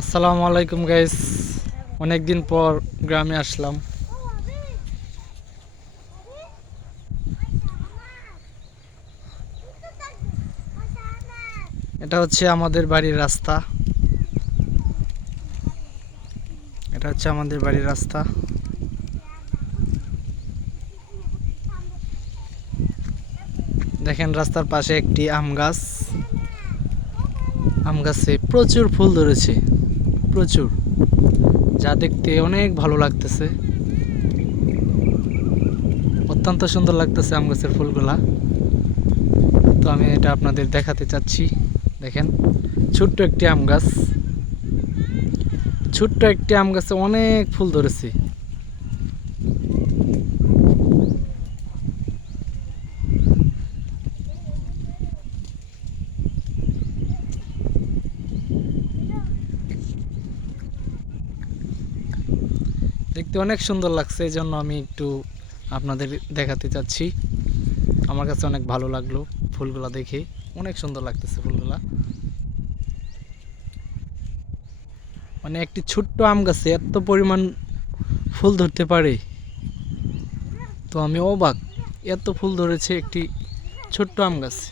আসসালামু আলাইকুম গাইস, অনেক দিন পর গ্রামে আসলাম। এটা হচ্ছে আমাদের বাড়ির রাস্তা। এটা হচ্ছে আমাদের বাড়ির রাস্তা। দেখেন রাস্তার পাশে একটি আম গাছ। আম গাছে প্রচুর ফুল ধরেছে, প্রচুর, যা দেখতে অনেক ভালো লাগতেছে। অত্যন্ত সুন্দর লাগতেছে আম গাছের ফুলগুলা। তো আমি এটা আপনাদের দেখাতে চাচ্ছি। দেখেন ছোট্ট একটি আম গাছ, ছোট্ট একটি আম গাছে অনেক ফুল ধরেছে। দেখতে অনেক সুন্দর লাগছে, এই জন্য আমি একটু আপনাদের দেখাতে চাচ্ছি। আমার কাছে অনেক ভালো লাগলো ফুলগুলা দেখে, অনেক সুন্দর লাগতেছে ফুলগুলা। মানে একটি ছোট্ট আম গাছে এত পরিমাণ ফুল ধরতে পারে, তো আমি অবাক। এত ফুল ধরেছে একটি ছোট্ট আম গাছে।